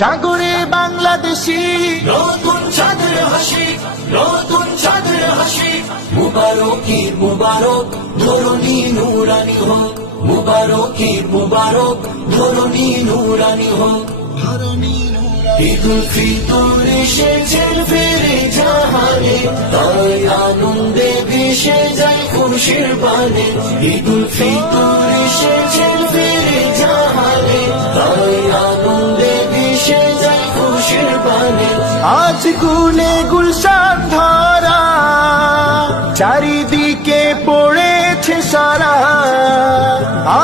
সাগরে বাংলাদেশি। নতুন চাঁদের হাসি নতুন চাঁদের হাসি। মুবারক মুবারক ধরণী নুরানি হোক। মুবারক মুবারক ধরণী নুরানি হোক। ঈদুল ফিতর এসেছেন ফিরে জাহানে। তাই আনন্দে ভেসে যায় খুশির বানে। ঈদুল ফিতর এসেছেন ফিরে জাহানে। তাই আনন্দে আজ গুলে গুলশান ধরা, চারিদিকে পড়েছে সারা।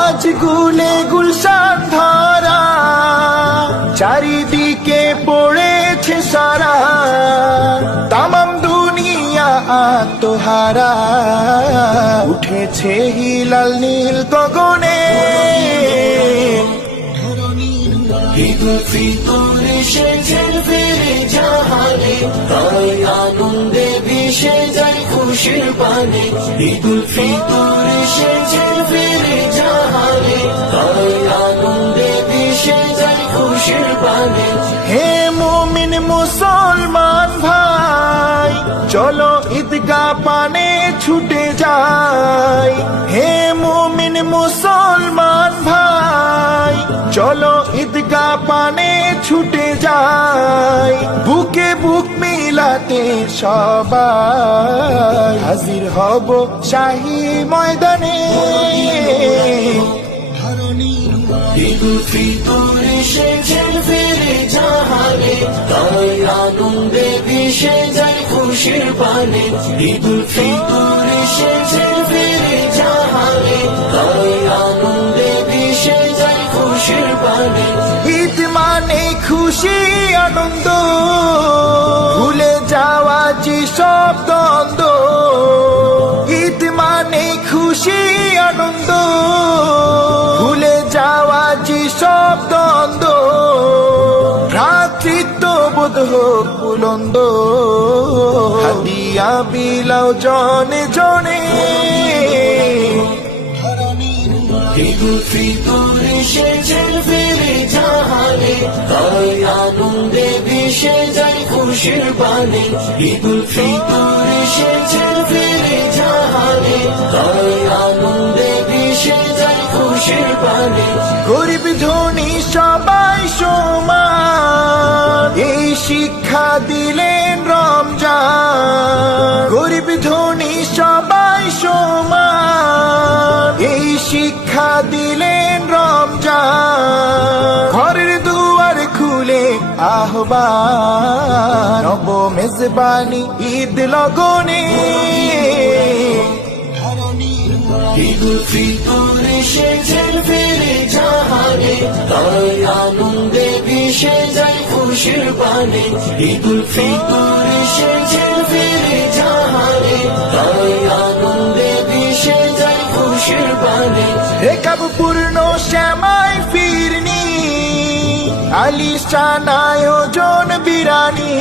আজ গুলে গুলশান ধরা, চারিদিকে পড়েছে সারা। তামাম দুনিয়া আত্মহারা, উঠেছে হিলাল নীল গগনে। ঈদুল ফিতর এসেছেন ফিরে জাহানে তাই আনন্দে ভেসে যায় খুশির পানে ঈদুল ফিতর এসেছেন ফিরে জাহানে তাই আনন্দে ভেসে যায় খুশির পানে হে মুমিন মুসলমান চলো ঈদগা পানে ছুটে যাই। হে মুমিন মুসলমান ভাই, চলো ঈদগা পানে ছুটে যাই। বুকে বুক মিলাতে সবাই। হাজির হব শাহী ময়দানে। ফিরে জাহানে। তাই আনন্দে যায় খুশির পানে ঈদুল ফিতর এসেছেন ফিরে জাহানে। তাই আনন্দে যায় খুশির পানে ঈদ মানে খুশি, আনন্দ। ভুলে যাওয়া যে সব দ্বন্দ্ব। ঈদ মানে খুশি, আনন্দ। ভুলে যাওয়া যে সব দ্বন্দ্ব। ভ্রাতৃত্ব বোধ হোক বুলন্দ বিলাও জনে জনে। ঈদুল ফিতর এসেছেন ফিরে জাহানে তাই আনন্দে ভেসে যায় খুশির পানে ঈদুল ফিতর এসেছেন ফিরে জাহানে তাই আনন্দে ভেসে যায় খুশির গরিব ধনী সবাই সমান। এই শিক্ষা দিলেন রমজান। গরিব ধনী সবাই সমান। এই শিক্ষা দিলেন রমজান। ঘরের দুয়ার খুলে আহ্বান। নব মেজবানি ঈদ লগনে। ঈদুল ফিতর এসেছেন ফিরে জাহানে। তাই আনন্দে ভেসে যায় খুশির পানে ঈদুল ফিতর এসেছেন ফিরে জাহানে। তাই আনন্দে ভেসে যায় খুশির পানে রেখাব পূর্ণ শ্যামাই ফিরনি আলিশান আয়োজন বিরানি।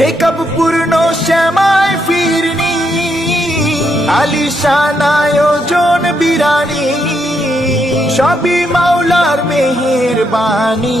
রেখাব পূর্ণ শ্যামাই ফিরনি আলিশান আয়োজন বিরানি। সবই মাওলার মেহের বাণী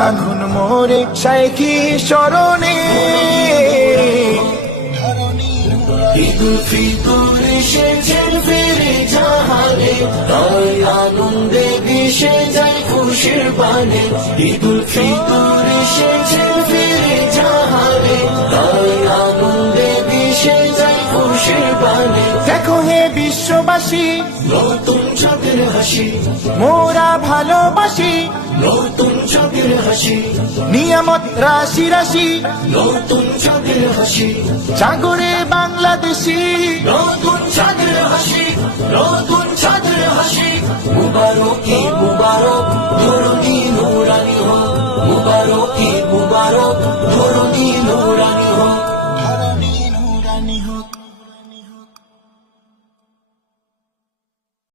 রাখুন মোরে সাইকি শরণে ঈদুল ফিতর এসেছেন ফিরে জাহানে। তাই আনন্দে ভেসে যায় খুশির বানে ঈদুল ফিতর এসেছেন দেখো হে বিশ্ববাসী বাসি নতুন চাঁদের হাসি। মোরা ভালোবাসি। নতুন চাঁদের হাসি। নিয়ামত রাশি রাশি। নতুন চাঁদের হাসি। জাগরে বাংলাদেশি। নতুন চাঁদের হাসি। নতুন চাঁদের হাসি। মুবারক মুবারক ধরণী নুরানি হোক মুবারক মুবারক ধরণী নুরানি